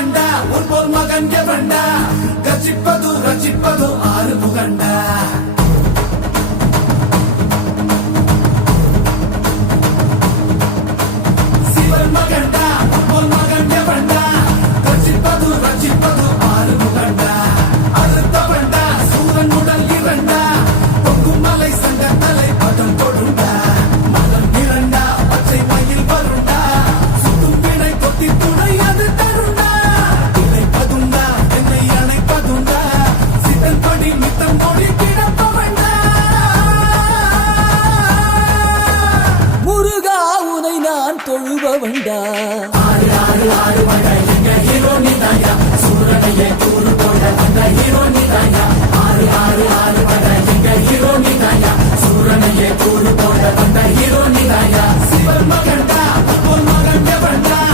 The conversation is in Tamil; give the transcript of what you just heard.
மகண்டா உன் போல் மகன் எவண்டா ரசிப்பது ரசிப்பது ஆறு முகண்டா சிவன் மகண்டா உன் போல் மகன் எவண்டா ரசிப்பது ரசிப்பது ஆறு முகண்டா அறுத்தவண்டா சூரன் உடல் இரண்டா பொங்கும் மலை சங்க தலை பதம் கொடுண்டா மதம் இரண்டா பச்சை மயில் வருண்டா சுடும் வினை கொத்தி துணை அது தருண்டா இணைப்பதுண்டா என்னை அணைப்பதுண்டா சித்தன் படி மித்தம் மொழி கிடப்பவண்டா முருகா உனை நான் தொழுபவண்டா ஆறு ஆறு ஆறு வகை எங்க ஹீரோ நீதாயா சூரனையே